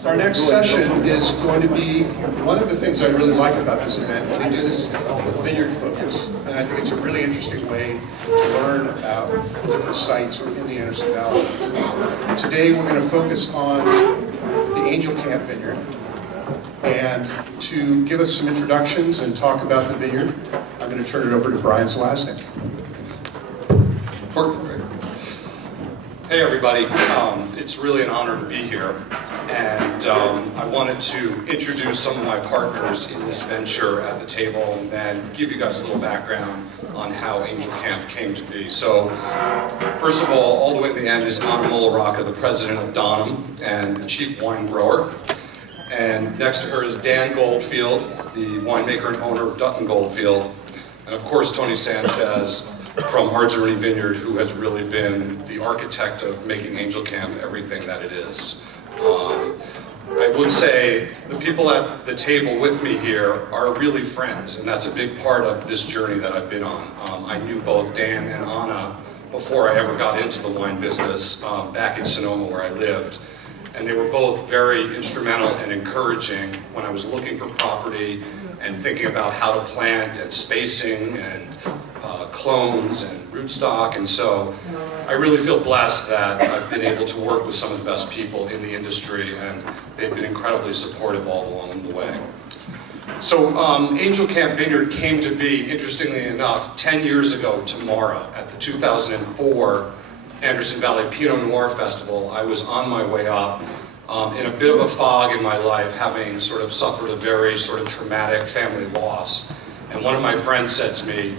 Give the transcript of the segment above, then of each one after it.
So our next session is going to be, one of the things I really like about this event, they do this with vineyard focus. And I think it's a really interesting way to learn about different sites within the Anderson Valley. Today we're going to focus on the Angel Camp Vineyard. And to give us some introductions and talk about the vineyard, I'm going to turn it over to Brian Zalaznik. Hey everybody, it's really an honor to be here, and I wanted to introduce some of my partners in this venture at the table and then give you guys a little background on how Angel Camp came to be. So, first of all the way at the end is Anna Moller-Racke, the president of Donum and the chief wine grower. And next to her is Dan Goldfield, the winemaker and owner of Dutton Goldfield. And of course, Tony Sanchez from Ardzrooni Vineyard, who has really been the architect of making Angel Camp everything that it is. I would say the people at the table with me here are really friends, and that's a big part of this journey that I've been on. I knew both Dan and Anna before I ever got into the wine business back in Sonoma where I lived. And they were both very instrumental and encouraging when I was looking for property and thinking about how to plant and spacing and clones and rootstock. And so I really feel blessed that I've been able to work with some of the best people in the industry, and they've been incredibly supportive all along the way. So Angel Camp Vineyard came to be, interestingly enough, 10 years ago tomorrow at the 2004 Anderson Valley Pinot Noir Festival. I was on my way up in a bit of a fog in my life, having sort of suffered a very sort of traumatic family loss. And one of my friends said to me,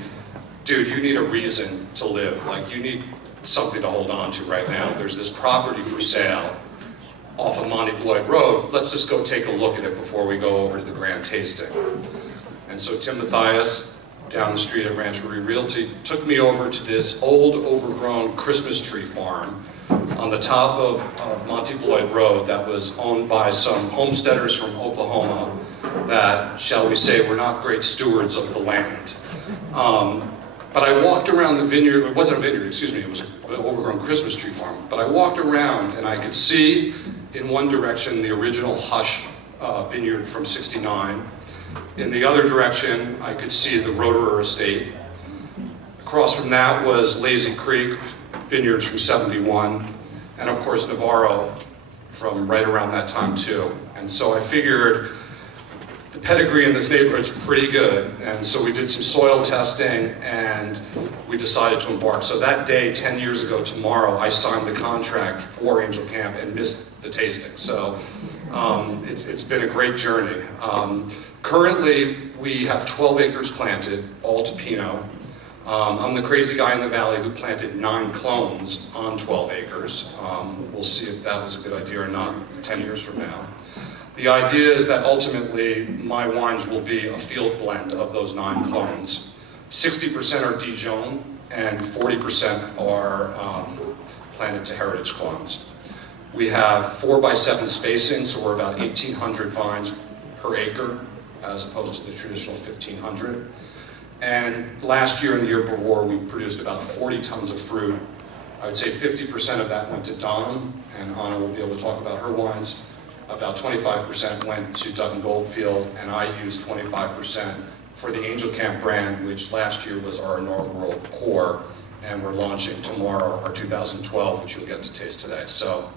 dude, you need a reason to live. Like, you need something to hold on to right now. There's this property for sale off of Monty Lloyd Road. Let's just go take a look at it before we go over to the grand tasting. And so Tim Mathias, down the street at Rancherie Realty, took me over to this old, overgrown Christmas tree farm on the top of Monty Lloyd Road that was owned by some homesteaders from Oklahoma that, shall we say, were not great stewards of the land. But I walked around the vineyard. It wasn't a vineyard, excuse me, it was an overgrown Christmas tree farm. But I walked around and I could see in one direction the original Hush vineyard from '69. In the other direction, I could see the Roederer estate. Across from that was Lazy Creek vineyards from '71, and of course Navarro from right around that time too. And so I figured the pedigree in this neighborhood's pretty good, and so we did some soil testing and we decided to embark. So that day, 10 years ago tomorrow, I signed the contract for Angel Camp and missed the tasting. So it's been a great journey. Currently, we have 12 acres planted, all to Pinot. I'm the crazy guy in the valley who planted 9 clones on 12 acres. We'll see if that was a good idea or not 10 years from now. The idea is that ultimately my wines will be a field blend of those 9 clones. 60% are Dijon and 40% are planted to heritage clones. We have 4x7 spacing, so we're about 1,800 vines per acre, as opposed to the traditional 1,500. And last year and the year before, we produced about 40 tons of fruit. I would say 50% of that went to Donum, and Anna will be able to talk about her wines. About 25% went to Dutton Goldfield, and I used 25% for the Angel Camp brand, which last year was our inaugural pour, and we're launching tomorrow our 2012, which you'll get to taste today. So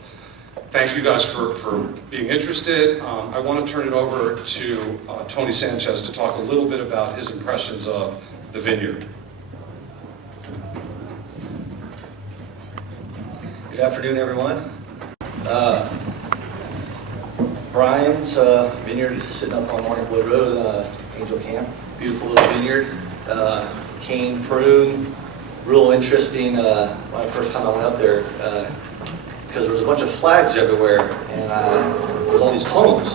thank you guys for being interested. I want to turn it over to Tony Sanchez to talk a little bit about his impressions of the vineyard. Good afternoon, everyone. Brian's vineyard is sitting up on Monty Lloyd Road, Angel Camp. Beautiful little vineyard. Cane prune. Real interesting. My first time I went up there, because there was a bunch of flags everywhere, and there was all these clones.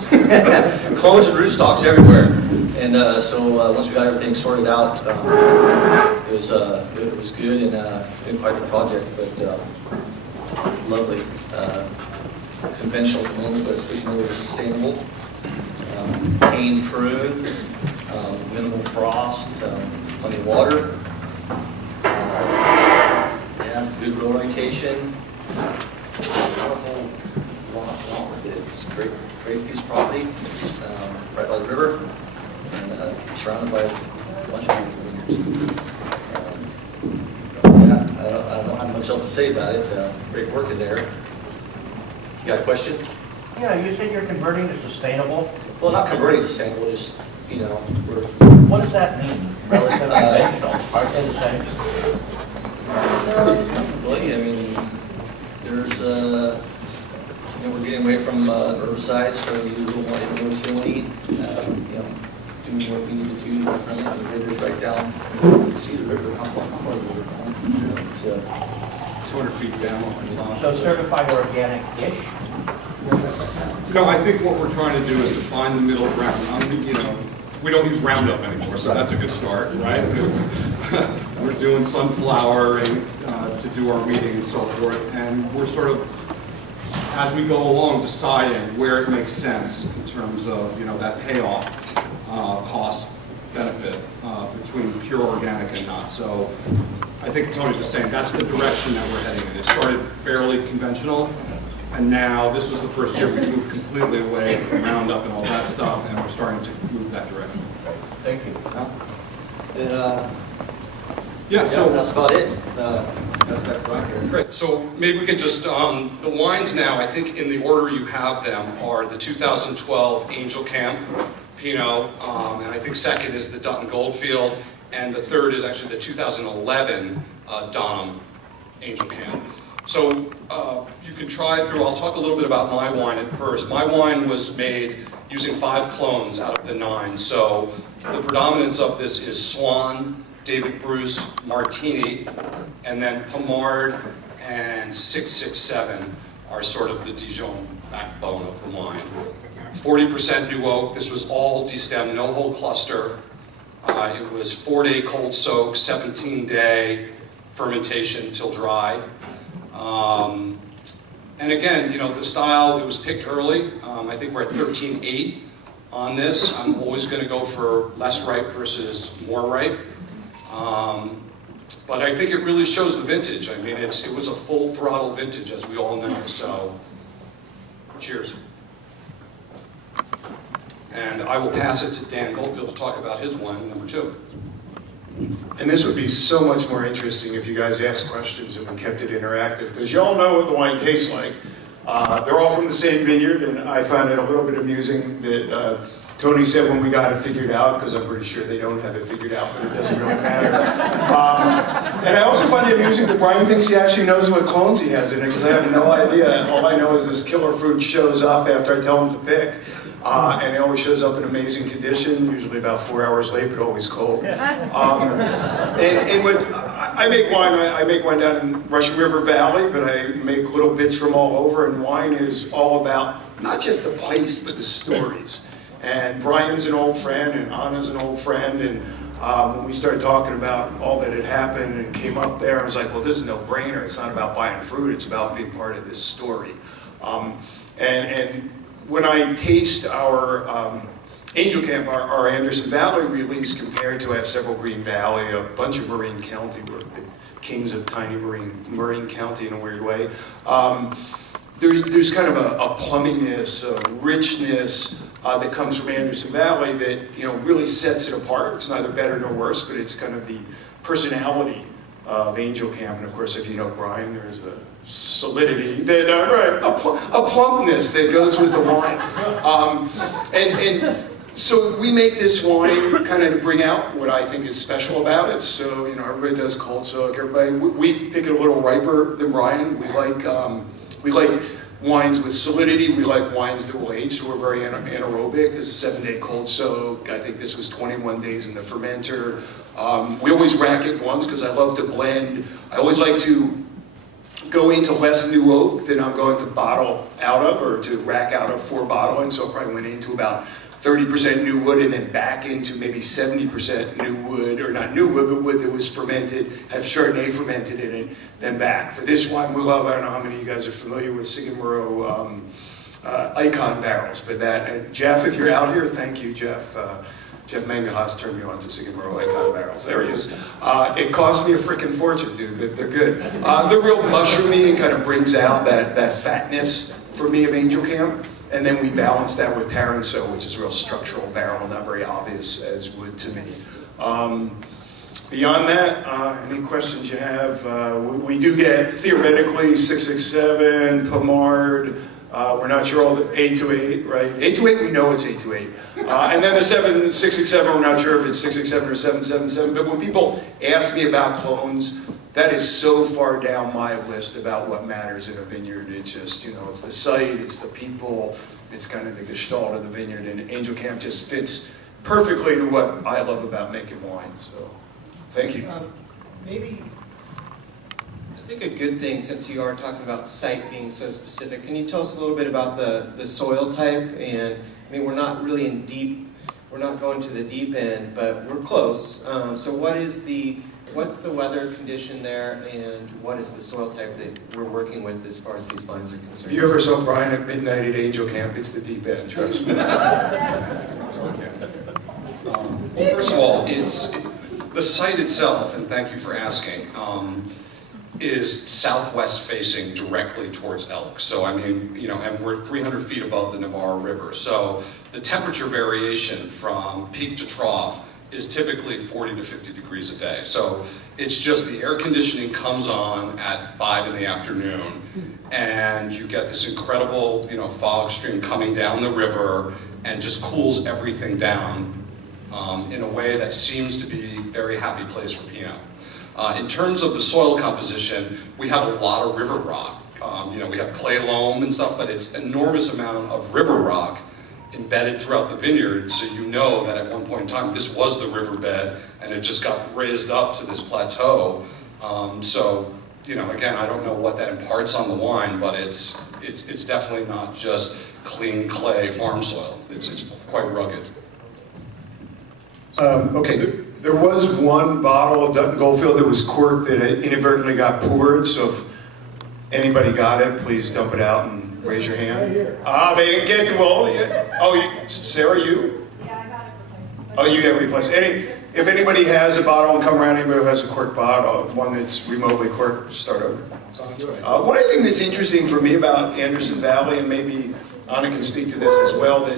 Clones and rootstocks everywhere. And so once we got everything sorted out, it was good and been quite the project, but lovely. Conventional at the moment, but it's more sustainable. Cane prune, minimal frost, plenty of water. Yeah, good row orientation. Powerful along with it. It's a great piece of property, right by the river, and surrounded by a bunch of beautiful vineyards. Yeah, I don't have much else to say about it. Great work in there. You got a question? Yeah, you said you're converting to sustainable. Well, not converting to sustainable, just, you know, we're What does that mean relative to conventional? Aren't they the same? Really, I mean, there's, you know, we're getting away from herbicides, so we use a little more influence, you know, doing what we need to do, friendly to the rivers right down. You can see the river, how far the river comes. So, 200 feet down off the top. So certified organic-ish? No, I think what we're trying to do is to find the middle ground. You know, we don't use Roundup anymore, so that's a good start, right? We're doing sunflower and to do our weeding and so forth, and we're sort of, as we go along, deciding where it makes sense in terms of, you know, that payoff, cost benefit between pure organic and not. So I think Tony's just saying that's the direction that we're heading in. It started fairly conventional, and now this was the first year we moved completely away from Roundup and all that stuff, and we're starting to move that direction. Thank you. and, Yeah, so that's about it. That's back right here. great. So maybe we can just, the wines now, I think in the order you have them are the 2012 Angel Camp Pinot, and I think second is the Dutton Goldfield, and the third is actually the 2011 Donum Angel Camp. So you can try it through. I'll talk a little bit about my wine at first. My wine was made using 5 clones out of the 9. So the predominance of this is Swan, David Bruce, Martini, and then Pomard and 667 are sort of the Dijon backbone of the wine. 40% new oak. This was all destemmed, no whole cluster. It was 4-day cold soak, 17-day fermentation till dry. And again, you know, the style, it was picked early. I think we're at 13.8 on this. I'm always going to go for less ripe versus more ripe. But I think it really shows the vintage. I mean, it was a full throttle vintage, as we all know. So, cheers. And I will pass it to Dan Goldfield to talk about his wine, number 2. And this would be so much more interesting if you guys asked questions and we kept it interactive, because you all know what the wine tastes like. They're all from the same vineyard, and I found it a little bit amusing that Tony said when we got it figured out, because I'm pretty sure they don't have it figured out, but it doesn't really matter. And I also find it amusing that Brian thinks he actually knows what clones he has in it, because I have no idea. All I know is this killer fruit shows up after I tell him to pick. And it always shows up in amazing condition, usually about 4 hours late, but always cold. And with, I make wine down in Russian River Valley, but I make little bits from all over, and wine is all about not just the place, but the stories. And Brian's an old friend, and Anna's an old friend, and when we started talking about all that had happened and came up there, I was like, well, this is no brainer. It's not about buying fruit, it's about being part of this story. And when I taste our Angel Camp, our Anderson Valley release, compared to, I have several Green Valley, a bunch of Marin County, we're the kings of tiny Marin County in a weird way. There's kind of a plumminess, a richness that comes from Anderson Valley that, you know, really sets it apart. It's neither better nor worse, but it's kind of the personality of Angel Camp. And of course, if you know Brian, there's a solidity, that right, a plumpness that goes with the wine. And so we make this wine kind of to bring out what I think is special about it. So, you know, everybody does cold soak. We pick it a little riper than Brian. We like wines with solidity. We like wines that will age, so we're very anaerobic. This is a 7-day cold soak. I think this was 21 days in the fermenter. We always rack it once because I love to blend. I always like to go into less new oak than I'm going to bottle out of, or to rack out of for bottling. So I probably went into about 30% new wood and then back into maybe 70% new wood, or not new wood, but wood that was fermented, have Chardonnay fermented in it, then back. For this wine, we love, I don't know how many of you guys are familiar with Sigamuro Icon barrels, but that, Jeff, if you're out here, thank you, Jeff. Jeff Mangalas turned me on to Sigamuro Icon barrels. There he is. It cost me a freaking fortune, dude, but they're good. They're real mushroomy and kind of brings out that fatness for me of Angel Camp. And then we balance that with Taranto, which is a real structural barrel, not very obvious as wood to me. Beyond that, any questions you have? We do get, theoretically, 667, Pomard. We're not sure all the 828, right? 828, we know it's 828. And then the 667, we're not sure if it's 667 or 777. But when people ask me about clones, that is so far down my list about what matters in a vineyard. It's just, you know, it's the site, it's the people, it's kind of the gestalt of the vineyard. And Angel Camp just fits perfectly to what I love about making wine. So, thank you. Maybe, I think a good thing, since you are talking about site being so specific, can you tell us a little bit about the soil type? And I mean, we're not really in deep, we're not going to the deep end, but we're close. So what's the weather condition there, and what is the soil type that we're working with as far as these vines are concerned? If you ever saw Brian at midnight at Angel Camp, it's the deep end, trust me. Well, first of all, the site itself, and thank you for asking, is southwest facing directly towards Elk. So I mean, you know, and we're 300 feet above the Navarre River. So the temperature variation from peak to trough is typically 40 to 50 degrees a day. So it's just the air conditioning comes on at 5 in the afternoon, and you get this incredible, you know, fog stream coming down the river and just cools everything down in a way that seems to be a very happy place for Pinot. In terms of the soil composition, we have a lot of river rock. You know, we have clay loam and stuff, but it's an enormous amount of river rock embedded throughout the vineyard, so you know that at one point in time this was the riverbed and it just got raised up to this plateau. So, you know, again, I don't know what that imparts on the wine, but it's definitely not just clean clay farm soil. It's quite rugged. Okay, there was one bottle of Dutton Goldfield that was corked that inadvertently got poured, so if anybody got it, please dump it out and raise your hand. They didn't get it. Well, yeah. Oh, Sarah, you? Yeah, I got it replaced. Oh, you got it replaced. If anybody has a bottle and come around, anybody who has a corked bottle, one that's remotely corked, start over. One of the things that's interesting for me about Anderson Valley, and maybe Anna can speak to this as well, that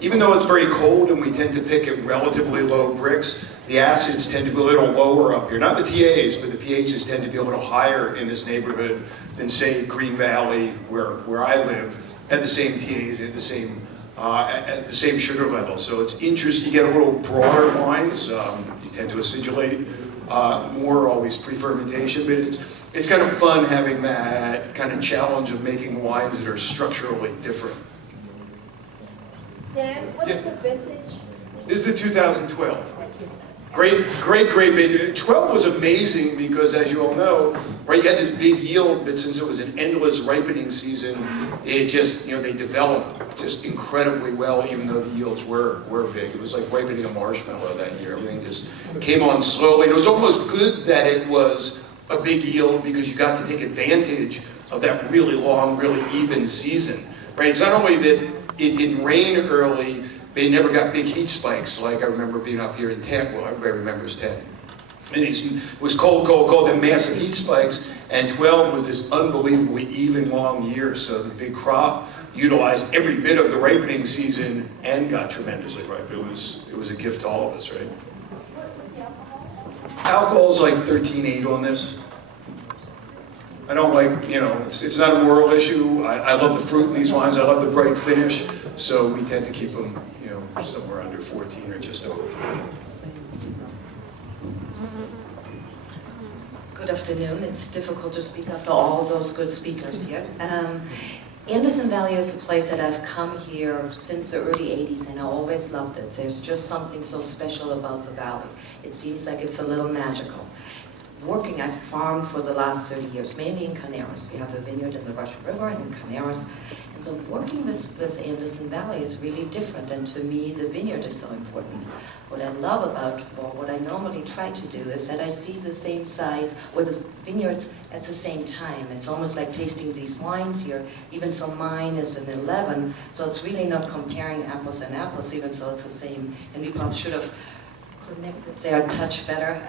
even though it's very cold and we tend to pick at relatively low bricks, the acids tend to be a little lower up here. Not the TAs, but the pHs tend to be a little higher in this neighborhood than, say, Green Valley, where I live, at the same TAs, at the same sugar level. So it's interesting. You get a little broader wines. You tend to acidulate more, always pre-fermentation, but it's kind of fun having that kind of challenge of making wines that are structurally different. Dan, what is the vintage? This is the 2012. Great vineyard. 12 was amazing because, as you all know, right, you had this big yield, but since it was an endless ripening season, it just, you know, they developed just incredibly well, even though the yields were big. It was like ripening a marshmallow that year. Everything just came on slowly. And it was almost good that it was a big yield because you got to take advantage of that really long, really even season, right? It's not only that it didn't rain early, they never got big heat spikes like I remember being up here in 10. Well, everybody remembers 10. And it was cold, then massive heat spikes, and 12 was this unbelievably even long year, so the big crop utilized every bit of the ripening season and got tremendously ripe. It was a gift to all of us, right? What was the alcohol? Alcohol's like 13.8 on this. I don't like, you know, it's not a moral issue. I love the fruit in these wines. I love the bright finish. So we tend to keep them, you know, somewhere under 14 or just over. Good afternoon. It's difficult to speak after all those good speakers here. Anderson Valley is a place that I've come here since the early 80s, and I always loved it. There's just something so special about the valley. It seems like it's a little magical. I've farmed for the last 30 years, mainly in Caneros. We have a vineyard in the Russian River in Caneros. And so working with Anderson Valley is really different, and to me the vineyard is so important. What I love about, or what I normally try to do, is that I see the same side, or the vineyards at the same time. It's almost like tasting these wines here, even so mine is an 11, so it's really not comparing apples and apples, even though it's the same, and we probably should have connected there a touch better.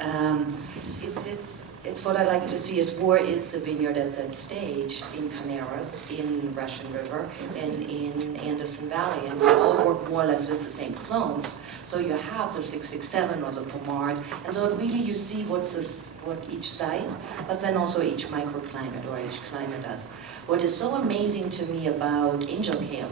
It's just what I like to see is where is the vineyard at that stage in Canaras, in Russian River, and in Anderson Valley, and we all work more or less with the same clones. So you have the 667 or the Pomard, and so really you see what each site, but then also each microclimate or each climate does. What is so amazing to me about Angel Camp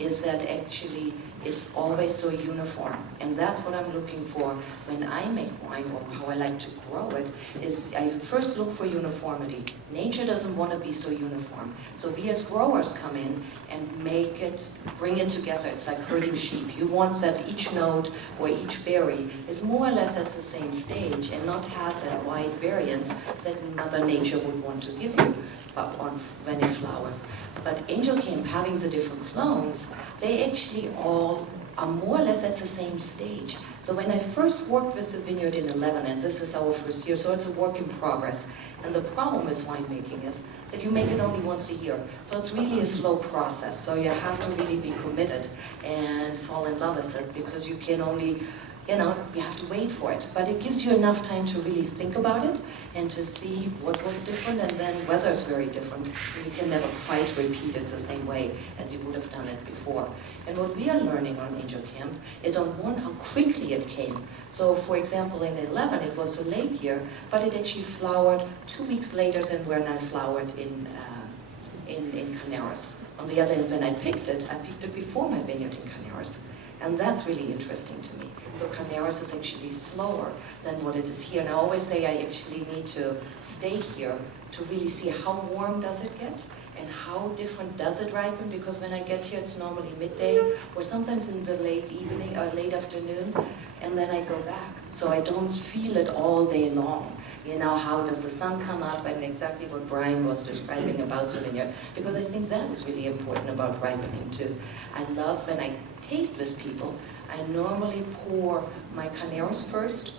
is that actually it's always so uniform, and that's what I'm looking for when I make wine, or how I like to grow it, is I first look for uniformity. Nature doesn't want to be so uniform, so we as growers come in and bring it together. It's like herding sheep. You want that each note or each berry is more or less at the same stage and not has that wide variance that Mother Nature would want to give you when it flowers. But Angel Camp, having the different clones, they actually all are more or less at the same stage. So when I first worked with the vineyard in 11, and this is our first year, so it's a work in progress. And the problem with winemaking is that you make it only once a year. So it's really a slow process. So you have to really be committed and fall in love with it, because you can only, you have to wait for it. But it gives you enough time to really think about it and to see what was different, and then weather's very different. You can never quite repeat it the same way as you would have done it before. And what we are learning on Angel Camp is on one, how quickly it came. So for example, in 11, it was a late year, but it actually flowered 2 weeks later than when I flowered in Canaras. On the other hand, when I picked it before my vineyard in Canaras. And that's really interesting to me. So Canaras is actually slower than what it is here. And I always say I actually need to stay here to really see how warm does it get and how different does it ripen, because when I get here it's normally midday or sometimes in the late evening or late afternoon, and then I go back. So I don't feel it all day long. How does the sun come up, and exactly what Brian was describing about the vineyard, because I think that is really important about ripening too. I love when I taste with people, I normally pour my Canaras first,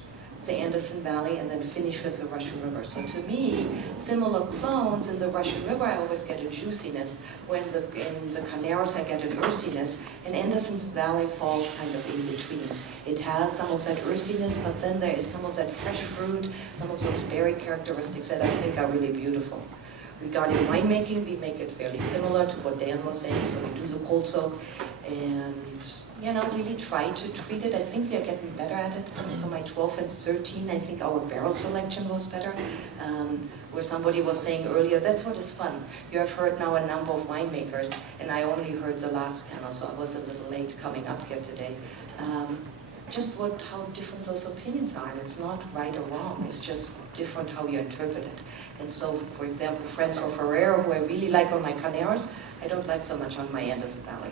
the Anderson Valley, and then finish with the Russian River. So to me, similar clones in the Russian River, I always get a juiciness, when in the Canaras I get an earthiness, and Anderson Valley falls kind of in between. It has some of that earthiness, but then there is some of that fresh fruit, some of those berry characteristics that I think are really beautiful. Regarding winemaking, we make it fairly similar to what Dan was saying, so we do the cold soak, and really try to treat it. I think we are getting better at it. So my 12 and 13, I think our barrel selection was better. Where somebody was saying earlier, that's what is fun. You have heard now a number of winemakers, and I only heard the last panel, so I was a little late coming up here today. How different those opinions are, and it's not right or wrong, it's just different how you interpret it. And so, for example, Francois Ferrero, who I really like on my Canaras, I don't like so much on my Anderson Valley.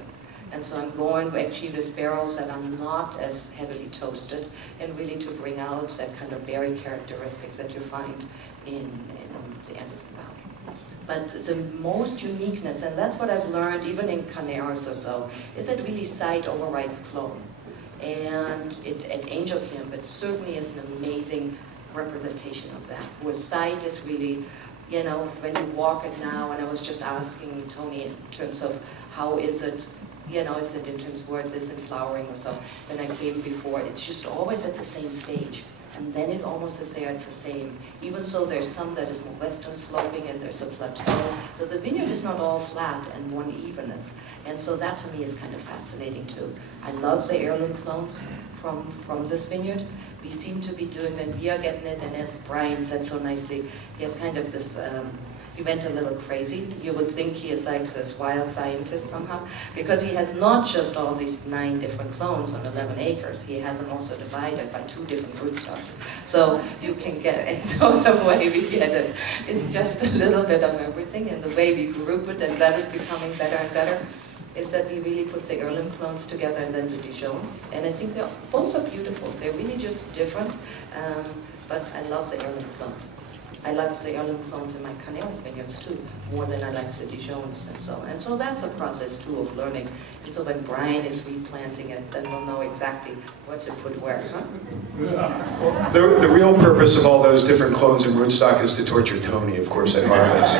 And so I'm going actually with barrels that are not as heavily toasted, and really to bring out that kind of berry characteristics that you find in the Anderson Valley. But the most uniqueness, and that's what I've learned even in Canaras or so, is that really site overrides clone. And at Angel Camp, it certainly is an amazing representation of that, where site is really, when you walk it now, and I was just asking Tony in terms of how is it, is it in terms of where it is in flowering or so. When I came before, it's just always at the same stage. And then it almost is there, it's the same. Even so, there's some that is more western sloping, and there's a plateau. So the vineyard is not all flat and one evenness. And so that to me is kind of fascinating too. I love the heirloom clones from this vineyard. We seem to be doing, when we are getting it, and as Brian said so nicely, he has kind of this, he went a little crazy. You would think he is like this wild scientist somehow, because he has not just all these 9 different clones on 11 acres. He has them also divided by 2 different rootstocks. So you can get it. So the way we get it is just a little bit of everything, and the way we group it, and that is becoming better and better, is that we really put the heirloom clones together and then the Dijons. And I think both are beautiful. They're really just different, but I love the heirloom clones. I like the heirloom clones in my Canaras vineyards too, more than I like the Dijons and so on. And so that's a process too of learning. And so when Brian is replanting it, then we'll know exactly what to put where. Huh? The real purpose of all those different clones in rootstock is to torture Tony, of course, at harvest.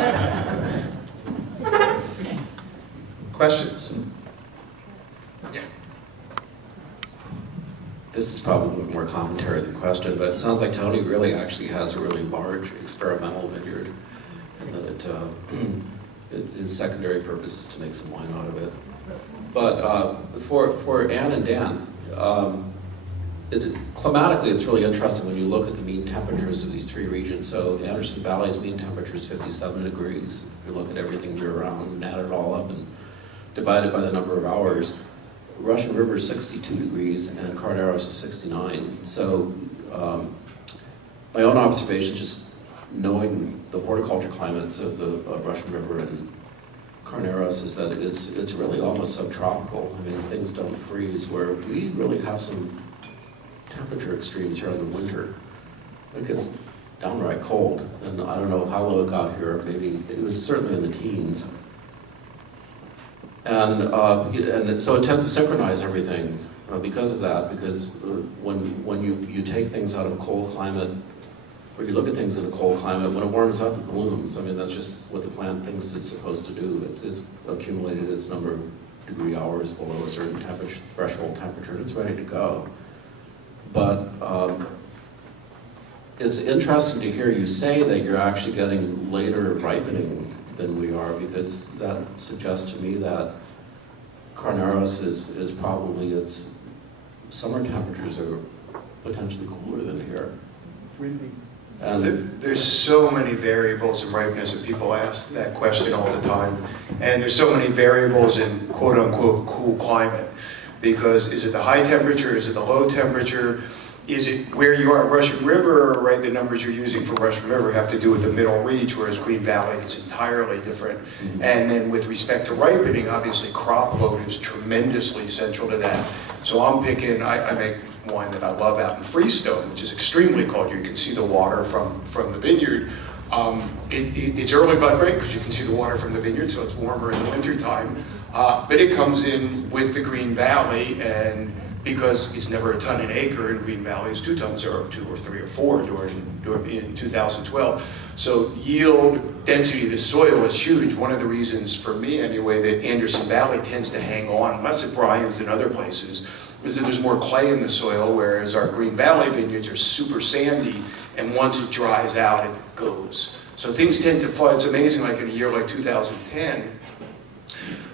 Questions? Yeah. this is probably more commentary than question, but it sounds like Tony really actually has a really large experimental vineyard, and that his secondary purpose is to make some wine out of it. But for Ann and Dan, climatically it's really interesting when you look at the mean temperatures of these three regions. So Anderson Valley's mean temperature is 57 degrees. If you look at everything year round and add it all up and divide it by the number of hours, Russian River is 62 degrees and Carneros is 69. So my own observations, just knowing the horticulture climates of the Russian River and Carneros, is that it's really almost subtropical. I mean, things don't freeze, where we really have some temperature extremes here in the winter. It gets downright cold, and I don't know how low it got here. Maybe it was certainly in the teens. And so it tends to synchronize everything because of that. Because when you take things out of a cold climate, or you look at things in a cold climate, when it warms up, it blooms. I mean, that's just what the plant thinks it's supposed to do. It's accumulated its number of degree hours below a certain threshold temperature, and it's ready to go. But it's interesting to hear you say that you're actually getting later ripening than we are, because that suggests to me that Carneros is probably, its summer temperatures are potentially cooler than here. And there's so many variables in ripeness, and people ask that question all the time. And there's so many variables in quote-unquote cool climate, because is it the high temperature, is it the low temperature, is it where you are at Russian River, right? The numbers you're using for Russian River have to do with the middle reach, whereas Green Valley, it's entirely different. And then with respect to ripening, obviously crop load is tremendously central to that. So I'm picking, I make wine that I love out in Freestone, which is extremely cold. You can see the water from the vineyard. It's early bud break because you can see the water from the vineyard, so it's warmer in the wintertime. But it comes in with the Green Valley, and because it's never a ton an acre in Green Valley, it's 2 tons or 2 or 3 or 4 in 2012. So yield, density of the soil is huge. One of the reasons for me anyway that Anderson Valley tends to hang on, less at Bryan's than other places, is that there's more clay in the soil, whereas our Green Valley vineyards are super sandy, and once it dries out, it goes. So things tend to fall. It's amazing, like in a year like 2010,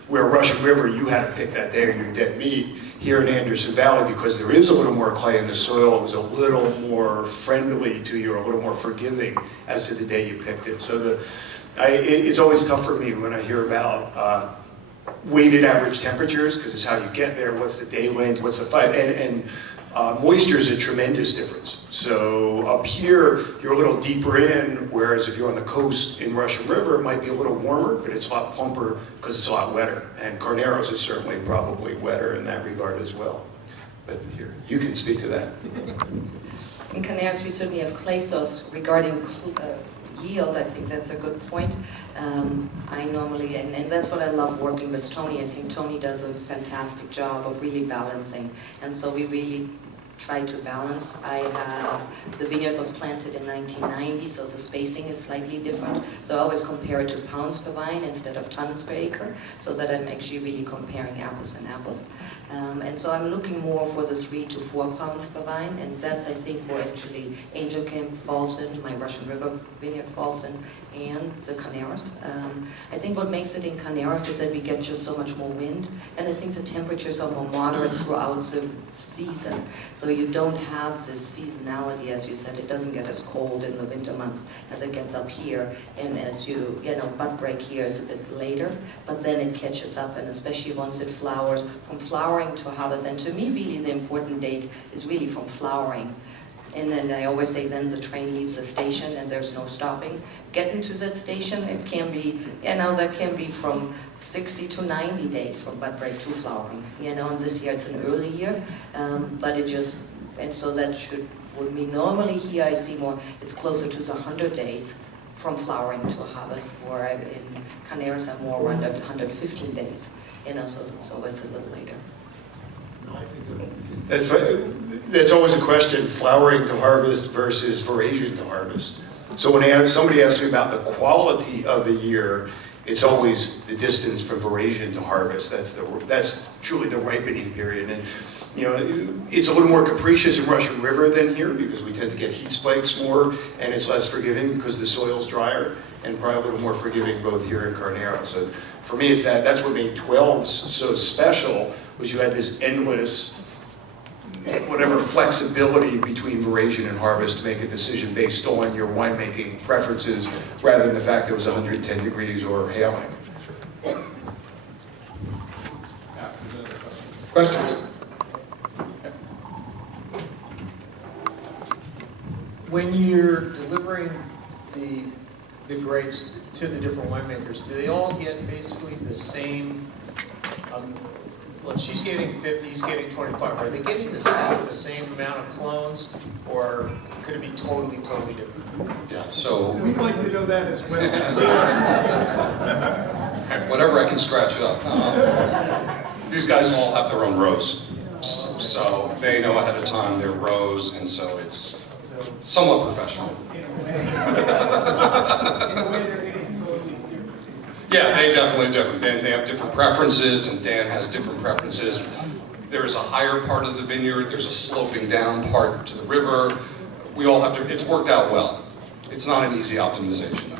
where Russian River, you had to pick that day or you're dead meat. Here in Anderson Valley, because there is a little more clay in the soil, it was a little more friendly to you, or a little more forgiving as to the day you picked it. So it's always tough for me when I hear about weighted average temperatures, because it's how you get there, what's the day length, what's the fight, and moisture is a tremendous difference. So up here, you're a little deeper in, whereas if you're on the coast in Russian River, it might be a little warmer, but it's a lot plumper because it's a lot wetter. And Carneros is certainly probably wetter in that regard as well. But here, you can speak to that. In Carneros, we certainly have clay soils. Regarding yield, I think that's a good point. I normally, and that's what I love working with Tony. I think Tony does a fantastic job of really balancing. And so we really try to balance. The vineyard was planted in 1990, so the spacing is slightly different. So I always compare it to pounds per vine instead of tons per acre, so that I'm actually really comparing apples and apples. And so I'm looking more for the 3 to 4 pounds per vine, and that's, I think, where actually Angel Camp falls in, my Russian River vineyard falls in, and the Carneros. I think what makes it in Carneros is that we get just so much more wind, and I think the temperatures are more moderate throughout the season. So you don't have this seasonality, as you said. It doesn't get as cold in the winter months as it gets up here, and as you know, bud break here is a bit later, but then it catches up, and especially once it flowers, from flowering to harvest. And to me, really, the important date is really from flowering. And then I always say, then the train leaves the station and there's no stopping. Getting to that station, it can be, that can be from 60 to 90 days from bud break to flowering. And this year it's an early year, but it just, and so that would mean normally here I see more, it's closer to the 100 days from flowering to harvest, where in Carneros I'm more around 115 days. So it's always a little later. That's always a question, flowering to harvest versus veraison to harvest. So when somebody asks me about the quality of the year, it's always the distance from veraison to harvest. That's truly the ripening period. And You know, it's a little more capricious in Russian River than here because we tend to get heat spikes more, and it's less forgiving because the soil's drier, and probably a little more forgiving both here in Carnero. So for me, it's that's what made 12s so special, was you had this endless, whatever flexibility between veraison and harvest to make a decision based on your winemaking preferences, rather than the fact that it was 110 degrees or hailing. Questions? When you're delivering the grapes to the different winemakers, do they all get basically the same, well, she's getting 50, he's getting 25. Are they getting the same amount of clones, or could it be totally different? Yeah, so We'd like to know that as well. whatever I can scratch it up. These guys all have their own rows. So they know ahead of time their rows, and so it's somewhat professional. Yeah, they definitely do. They have different preferences, and Dan has different preferences. There's a higher part of the vineyard, there's a sloping down part to the river. We all have to, it's worked out well. It's not an easy optimization, though.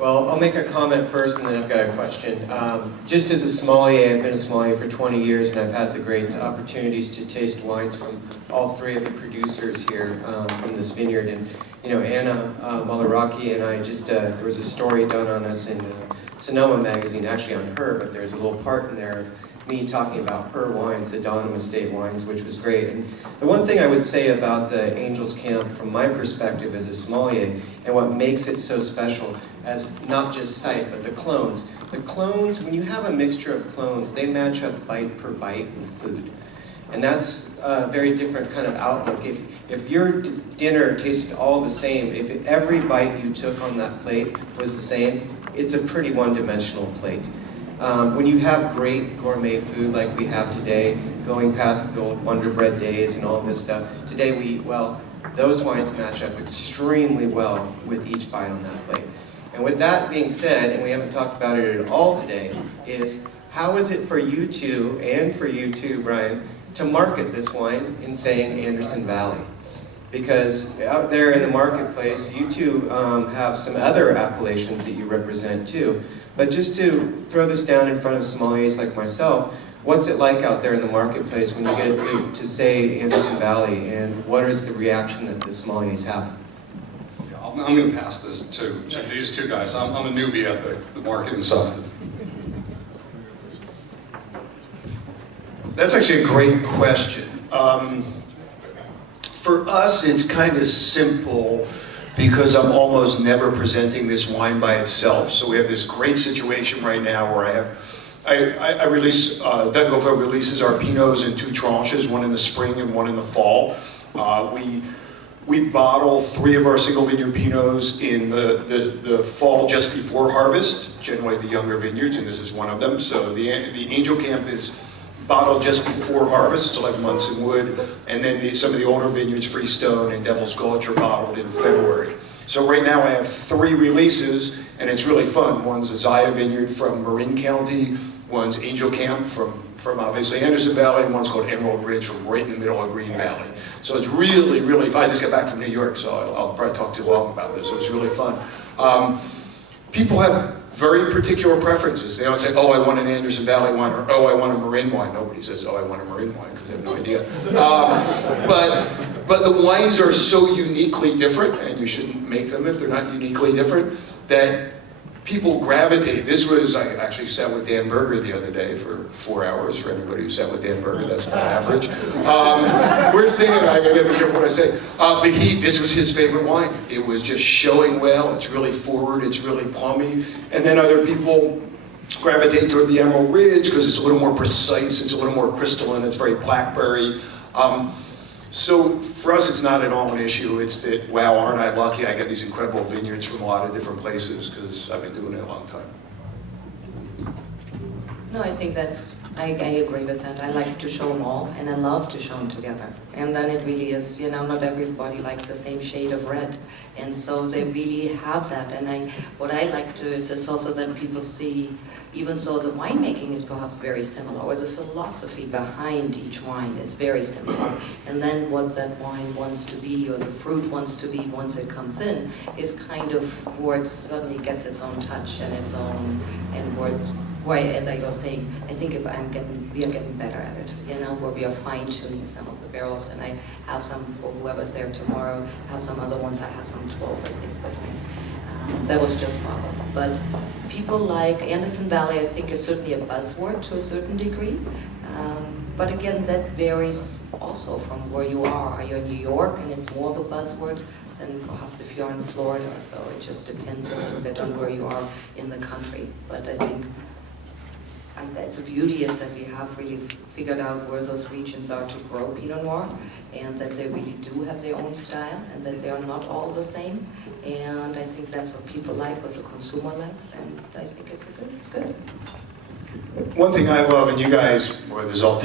Well, I'll make a comment first, and then I've got a question. Just as a sommelier, I've been a sommelier for 20 years, and I've had the great opportunities to taste wines from all three of the producers here from this vineyard. And you know, Anna Moller-Racke and I just there was a story done on us in Sonoma magazine, actually on her, but there's a little part in there of me talking about her wines, the Donum Estate wines, which was great. And the one thing I would say about the Angels Camp, from my perspective as a sommelier, and what makes it so special, as not just site, but the clones. The clones, when you have a mixture of clones, they match up bite per bite with food. And that's a very different kind of outlook. If your dinner tasted all the same, if every bite you took on that plate was the same, it's a pretty one-dimensional plate. When you have great gourmet food like we have today, going past the old Wonder Bread days and all this stuff, today those wines match up extremely well with each bite on that plate. And with that being said, and we haven't talked about it at all today, is how is it for you two, and for you too, Brian, to market this wine in, saying, Anderson Valley? Because out there in the marketplace, you two have some other appellations that you represent too. But just to throw this down in front of sommeliers like myself, what's it like out there in the marketplace when you get to say Anderson Valley, and what is the reaction that the sommeliers have? I'm going to pass this to these two guys. I'm a newbie at the marketing side. That's actually a great question. For us, it's kind of simple because I'm almost never presenting this wine by itself. So we have this great situation right now where I release, Dutton Goldfield releases our Pinots in 2 tranches, one in the spring and one in the fall. We bottle 3 of our single vineyard Pinots in the fall just before harvest, generally the younger vineyards, and this is one of them. So the Angel Camp is bottled just before harvest, it's 11 months in wood, and then some of the older vineyards, Freestone and Devil's Gulch, are bottled in February. So right now I have 3 releases, and it's really fun. One's a Zaya Vineyard from Marin County, one's Angel Camp from obviously Anderson Valley, and one's called Emerald Ridge from right in the middle of Green Valley. So it's really, really fun. I just got back from New York, so I'll probably talk too long about this. It was really fun. People have very particular preferences. They don't say, oh, I want an Anderson Valley wine, or oh, I want a Marin wine. Nobody says, oh, I want a Marin wine, because they have no idea. But the wines are so uniquely different, and you shouldn't make them if they're not uniquely different, that people gravitate. I actually sat with Dan Berger the other day for 4 hours. For anybody who sat with Dan Berger, that's about average. Where's Dan? I gotta be careful what I say. But this was his favorite wine. It was just showing well. It's really forward. It's really plummy. And then other people gravitate toward the Emerald Ridge because it's a little more precise. It's a little more crystalline. It's very blackberry. So for us, it's not at all an issue. It's that, wow, aren't I lucky? I got these incredible vineyards from a lot of different places because I've been doing it a long time. No, I think that's I agree with that. I like to show them all, and I love to show them together. And then it really is, you know, not everybody likes the same shade of red. And so they really have that. And what I like to is also that people see, even though the winemaking is perhaps very similar, or the philosophy behind each wine is very similar, and then what that wine wants to be, or the fruit wants to be once it comes in, is kind of where it suddenly gets its own touch and its own, and where, as I was saying, I think we are getting better at it, you know, where we are fine-tuning some of the barrels, and I have some for whoever's there tomorrow, I have some other ones, I have some 12, I think, with me. That was just modeled. But people like Anderson Valley, I think, is certainly a buzzword to a certain degree. But again, that varies also from where you are. Are you in New York and it's more of a buzzword than perhaps if you're in Florida? So it just depends a little bit on where you are in the country. But I think that's the beauty is that we have really figured out where those regions are to grow Pinot Noir, and that they really do have their own style, and that they are not all the same. And I think that's what people like, what the consumer likes, and I think it's good. One thing I love, and you guys, well, there's all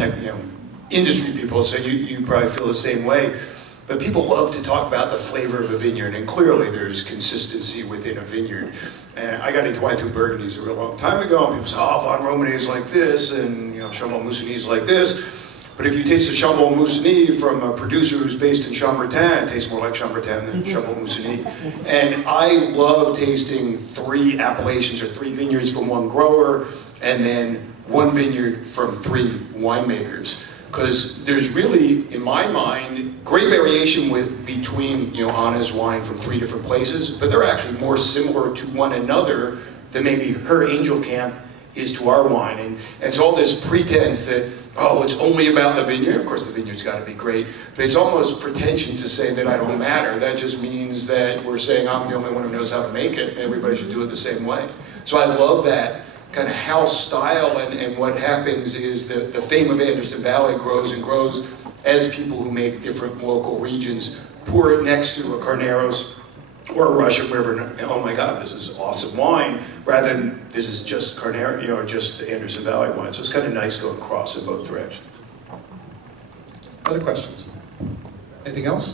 industry people, so you probably feel the same way, but people love to talk about the flavor of a vineyard, and clearly there's consistency within a vineyard. And I got into wine through Burgundies a real long time ago, and people say, oh, Von Romanée is like this, and Chambon-Musigny is like this. But if you taste a Chambon-Musigny from a producer who's based in Chambertin, it tastes more like Chambertin than Chambon-Musigny. And I love tasting 3 appellations or 3 vineyards from one grower, and then 1 vineyard from 3 winemakers. Because there's really, in my mind, great variation between Anna's wine from 3 different places, but they're actually more similar to one another than maybe her Angel Camp is to our wine. And so all this pretense that, oh, it's only about the vineyard. Of course, the vineyard's got to be great, but it's almost pretension to say that I don't matter. That just means that we're saying I'm the only one who knows how to make it, and everybody should do it the same way. So I love that kind of house style, and what happens is that the fame of Anderson Valley grows and grows as people who make different local regions pour it next to a Carneros or a Russian River, and oh my God, this is awesome wine, rather than this is just Carneros, or just the Anderson Valley wine. So it's kind of nice going across in both directions. Other questions? Anything else?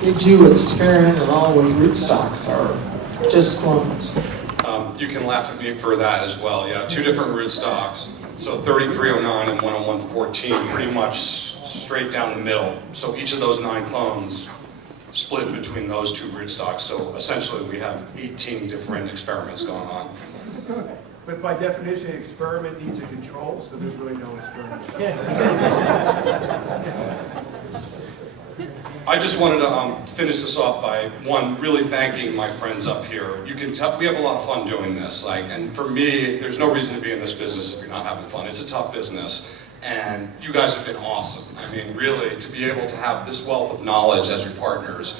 Did you experiment at all with rootstocks or just clones? You can laugh at me for that as well. Yeah, 2 different rootstocks. So 3309 and 10114, pretty much straight down the middle. So each of those 9 clones split between those 2 rootstocks. So essentially we have 18 different experiments going on. But by definition, an experiment needs a control, so there's really no experiment. I just wanted to finish this off by, one, really thanking my friends up here. You can tell we have a lot of fun doing this. And for me, there's no reason to be in this business if you're not having fun. It's a tough business, and you guys have been awesome. I mean, really, to be able to have this wealth of knowledge as your partners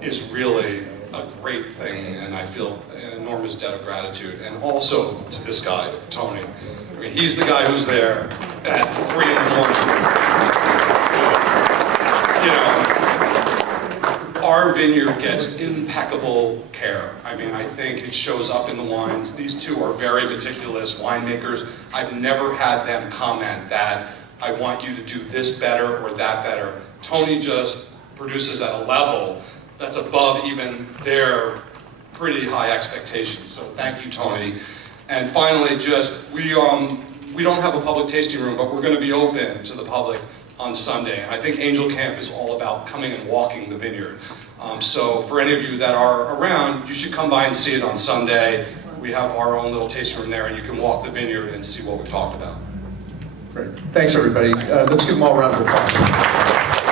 is really a great thing, and I feel an enormous debt of gratitude. And also to this guy, Tony. I mean, he's the guy who's there at 3 in the morning. Our vineyard gets impeccable care. I mean, I think it shows up in the wines. These 2 are very meticulous winemakers. I've never had them comment that I want you to do this better or that better. Tony just produces at a level that's above even their pretty high expectations. So thank you, Tony. And finally, we don't have a public tasting room, but we're going to be open to the public on Sunday. And I think Angel Camp is all about coming and walking the vineyard. So for any of you that are around, you should come by and see it on Sunday. We have our own little tasting room there, and you can walk the vineyard and see what we've talked about. Great. Thanks, everybody. Let's give them all a round of applause.